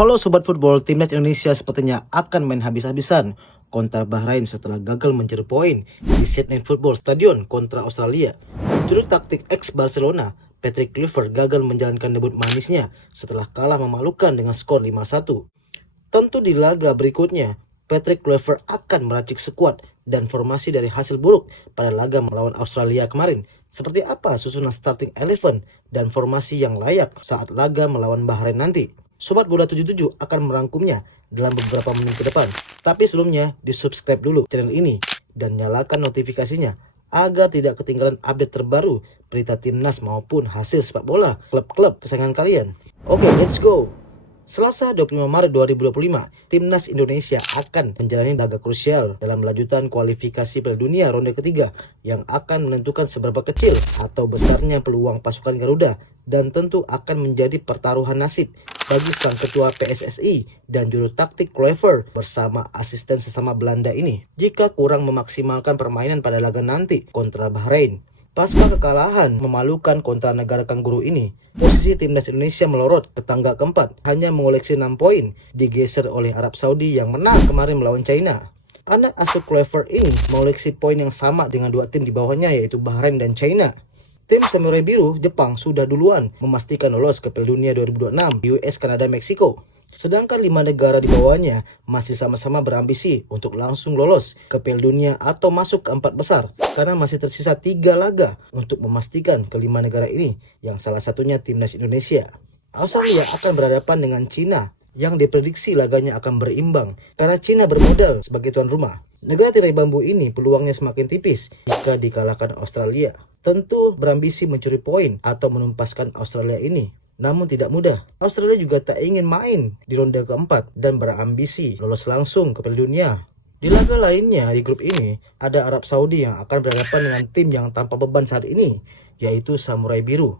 Halo Sobat Football, Timnas Indonesia sepertinya akan main habis-habisan kontra Bahrain setelah gagal mencuri poin di Sydney Football Stadium kontra Australia. Juru taktik ex Barcelona, Patrick Kluivert gagal menjalankan debut manisnya setelah kalah memalukan dengan skor 5-1. Tentu di laga berikutnya, Patrick Kluivert akan meracik skuad dan formasi dari hasil buruk pada laga melawan Australia kemarin. Seperti apa susunan starting 11 dan formasi yang layak saat laga melawan Bahrain nanti? Sobat Bola 77 akan merangkumnya dalam beberapa menit ke depan. Tapi sebelumnya, di-subscribe dulu channel ini dan nyalakan notifikasinya agar tidak ketinggalan update terbaru berita timnas maupun hasil sepak bola klub-klub kesayangan kalian. Oke, let's go! Selasa 25 Maret 2025, Timnas Indonesia akan menjalani laga krusial dalam lanjutan kualifikasi Piala Dunia ronde ketiga yang akan menentukan seberapa kecil atau besarnya peluang pasukan Garuda dan tentu akan menjadi pertaruhan nasib bagi sang ketua PSSI dan juru taktik Kluivert bersama asisten sesama Belanda ini jika kurang memaksimalkan permainan pada laga nanti kontra Bahrain. Pasca kekalahan memalukan kontra negara kanguru ini, posisi timnas Indonesia melorot ke tangga keempat, hanya mengoleksi 6 poin, digeser oleh Arab Saudi yang menang kemarin melawan China. Anak asuh Kluivert ini mengoleksi poin yang sama dengan dua tim di bawahnya, yaitu Bahrain dan China. Tim Samurai Biru Jepang sudah duluan memastikan lolos ke Piala Dunia 2026 di US, Kanada, Meksiko. Sedangkan 5 negara di bawahnya masih sama-sama berambisi untuk langsung lolos ke Piala Dunia atau masuk ke 4 besar karena masih tersisa 3 laga untuk memastikan kelima negara ini, yang salah satunya timnas Indonesia. Australia akan berhadapan dengan Cina yang diprediksi laganya akan berimbang karena Cina bermodal sebagai tuan rumah. Negara tirai bambu ini peluangnya semakin tipis jika dikalahkan Australia. Tentu berambisi mencuri poin atau menumpaskan Australia ini, namun tidak mudah. Australia juga tak ingin main di ronde keempat dan berambisi lolos langsung ke Piala Dunia. Di laga lainnya di grup ini, ada Arab Saudi yang akan berhadapan dengan tim yang tanpa beban saat ini, yaitu Samurai Biru.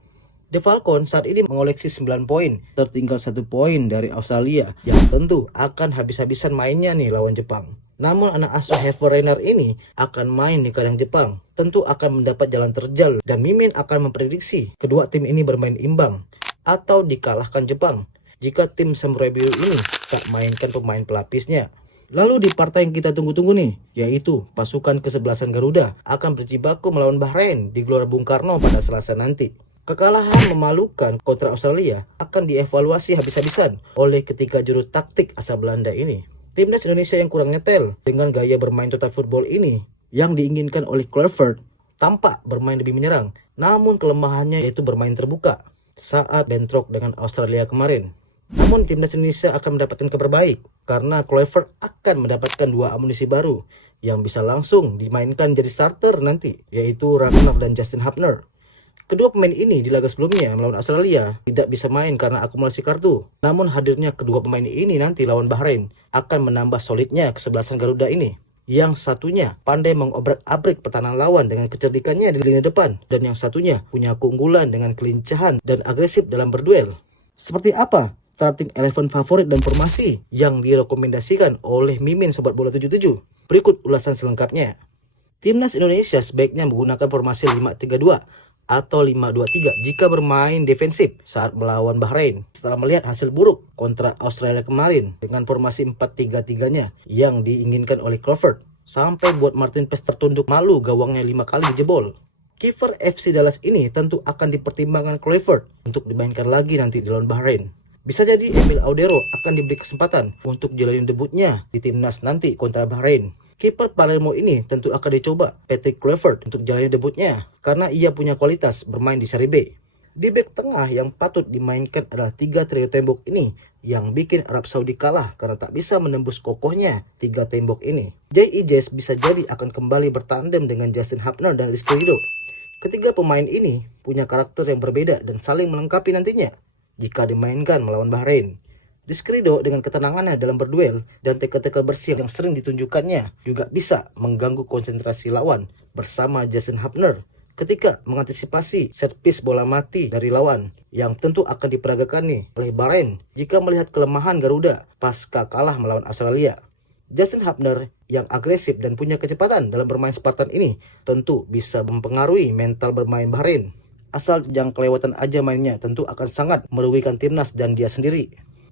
The Falcon saat ini mengoleksi 9 poin, tertinggal 1 poin dari Australia yang tentu akan habis-habisan mainnya nih lawan Jepang. Namun anak asuh Hervé Renard ini akan main di kandang Jepang, tentu akan mendapat jalan terjal dan Mimin akan memprediksi kedua tim ini bermain imbang atau dikalahkan Jepang jika tim Samurai Biru ini tak mainkan pemain pelapisnya. Lalu di partai yang kita tunggu-tunggu nih, yaitu pasukan kesebelasan Garuda akan berjibaku melawan Bahrain di Gelora Bung Karno pada Selasa nanti. Kekalahan memalukan kontra Australia akan dievaluasi habis-habisan oleh ketiga juru taktik asal Belanda ini. Timnas Indonesia yang kurang nyetel dengan gaya bermain total football ini yang diinginkan oleh Kluivert tampak bermain lebih menyerang, namun kelemahannya yaitu bermain terbuka saat bentrok dengan Australia kemarin. Namun timnas Indonesia akan mendapatkan kabar baik karena Kluivert akan mendapatkan 2 amunisi baru yang bisa langsung dimainkan jadi starter nanti, yaitu Ragnar dan Justin Hubner. Kedua pemain ini di laga sebelumnya melawan Australia tidak bisa main karena akumulasi kartu. Namun hadirnya kedua pemain ini nanti lawan Bahrain akan menambah solidnya kesebelasan Garuda ini. Yang satunya pandai mengobrak-abrik pertahanan lawan dengan kecerdikannya di lini depan, dan yang satunya punya keunggulan dengan kelincahan dan agresif dalam berduel. Seperti apa starting 11 favorit dan formasi yang direkomendasikan oleh Mimin Sobat Bola 77? Berikut ulasan selengkapnya. Timnas Indonesia sebaiknya menggunakan formasi 5-3-2 atau 5-2-3 jika bermain defensif saat melawan Bahrain setelah melihat hasil buruk kontra Australia kemarin dengan formasi 4-3-3-nya yang diinginkan oleh Kluivert sampai buat Martin Paes tertunduk malu gawangnya 5 kali jebol. Kiper FC Dallas ini tentu akan dipertimbangkan Kluivert untuk dimainkan lagi nanti di lawan Bahrain. Bisa jadi Emil Audero akan diberi kesempatan untuk jalani debutnya di timnas nanti kontra Bahrain. Kiper Palermo ini tentu akan dicoba Patrick Kluivert untuk jalani debutnya karena ia punya kualitas bermain di Serie B. Di bek tengah yang patut dimainkan adalah 3 trio tembok ini yang bikin Arab Saudi kalah karena tak bisa menembus kokohnya 3 tembok ini. J.I. Jazz bisa jadi akan kembali bertandem dengan Justin Hubner dan Rizky Ridho. Ketiga pemain ini punya karakter yang berbeda dan saling melengkapi nantinya jika dimainkan melawan Bahrain. Rizky Ridho dengan ketenangannya dalam berduel dan teka-teka bersih yang sering ditunjukkannya juga bisa mengganggu konsentrasi lawan bersama Justin Hubner ketika mengantisipasi servis bola mati dari lawan yang tentu akan diperagakan nih oleh Bahrain jika melihat kelemahan Garuda pasca kalah melawan Australia. Justin Hubner yang agresif dan punya kecepatan dalam bermain Spartan ini tentu bisa mempengaruhi mental bermain Bahrain. Asal yang kelewatan aja mainnya tentu akan sangat merugikan timnas dan dia sendiri.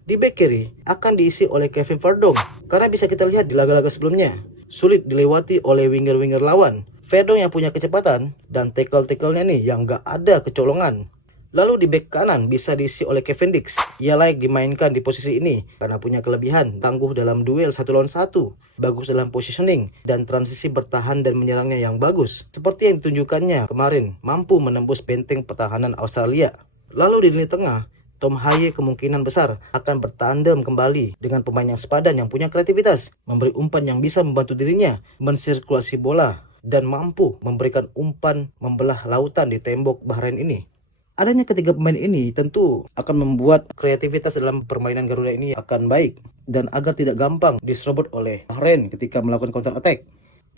Di back kiri akan diisi oleh Kevin Verdonk, karena bisa kita lihat di laga-laga sebelumnya sulit dilewati oleh winger-winger lawan. Verdonk yang punya kecepatan dan tackle-tacklenya nih yang gak ada kecolongan. Lalu di back kanan bisa diisi oleh Kevin Dix. Ia layak dimainkan di posisi ini karena punya kelebihan tangguh dalam duel 1 lawan 1, bagus dalam positioning, dan transisi bertahan dan menyerangnya yang bagus. Seperti yang ditunjukkannya kemarin, mampu menembus benteng pertahanan Australia. Lalu di lini tengah, Tom Haye kemungkinan besar akan bertandem kembali dengan pemain yang sepadan yang punya kreativitas, memberi umpan yang bisa membantu dirinya mensirkulasi bola, dan mampu memberikan umpan membelah lautan di tembok Bahrain ini. Adanya ketiga pemain ini tentu akan membuat kreativitas dalam permainan Garuda ini akan baik, dan agar tidak gampang diserobot oleh Bahrain ketika melakukan counter attack.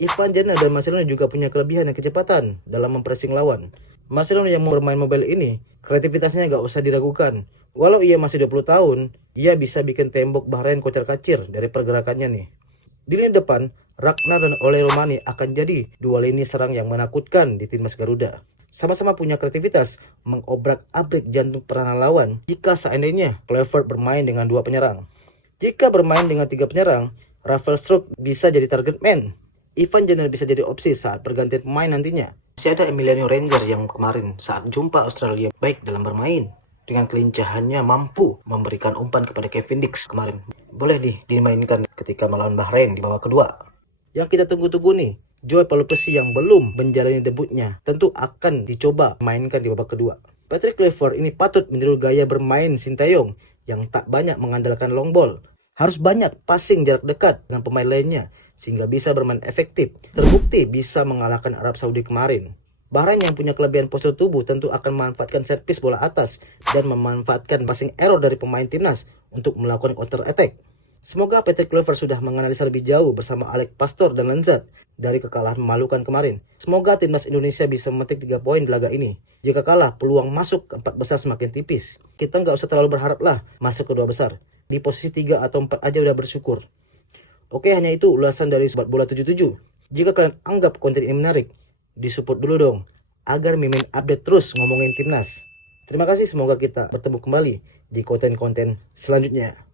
Ivan Jana dan Marcelino juga punya kelebihan dan kecepatan dalam mempressing lawan. Marcelino yang bermain mobile ini, kreativitasnya gak usah diragukan. Walau ia masih 20 tahun, ia bisa bikin tembok Bahrain kocar-kacir dari pergerakannya nih. Di lini depan, Ragnar dan Ole Romani akan jadi dua lini serang yang menakutkan di timnas Garuda. Sama-sama punya kreativitas mengobrak-abrik jantung pertahanan lawan jika seandainya Kluivert bermain dengan dua penyerang. Jika bermain dengan tiga penyerang, Rafael Struijk bisa jadi target man. Ivan Jana bisa jadi opsi saat pergantian pemain nantinya. Masih ada Emiliano Ranger yang kemarin saat jumpa Australia baik dalam bermain. Dengan kelincahannya mampu memberikan umpan kepada Kevin Dix kemarin. Boleh dimainkan ketika melawan Bahrain di babak kedua. Yang kita tunggu-tunggu nih, Joao Pelupessy yang belum menjalani debutnya tentu akan dicoba mainkan di babak kedua. Patrick Kluivert ini patut meniru gaya bermain Sinteyong yang tak banyak mengandalkan long ball. Harus banyak passing jarak dekat dengan pemain lainnya sehingga bisa bermain efektif. Terbukti bisa mengalahkan Arab Saudi kemarin. Bahrain yang punya kelebihan postur tubuh tentu akan memanfaatkan set piece bola atas dan memanfaatkan passing error dari pemain timnas untuk melakukan counter attack. Semoga Patrick Kluivert sudah menganalisa lebih jauh bersama Alex Pastor dan Lenzat dari kekalahan memalukan kemarin. Semoga timnas Indonesia bisa memetik 3 poin di laga ini. Jika kalah, peluang masuk ke 4 besar semakin tipis. Kita nggak usah terlalu berharap lah masuk ke 2 besar. Di posisi 3 atau 4 aja udah bersyukur. Oke, hanya itu ulasan dari Sobat Bola 77. Jika kalian anggap konten ini menarik, disupport dulu dong, agar Mimin update terus ngomongin timnas. Terima kasih, semoga kita bertemu kembali di konten-konten selanjutnya.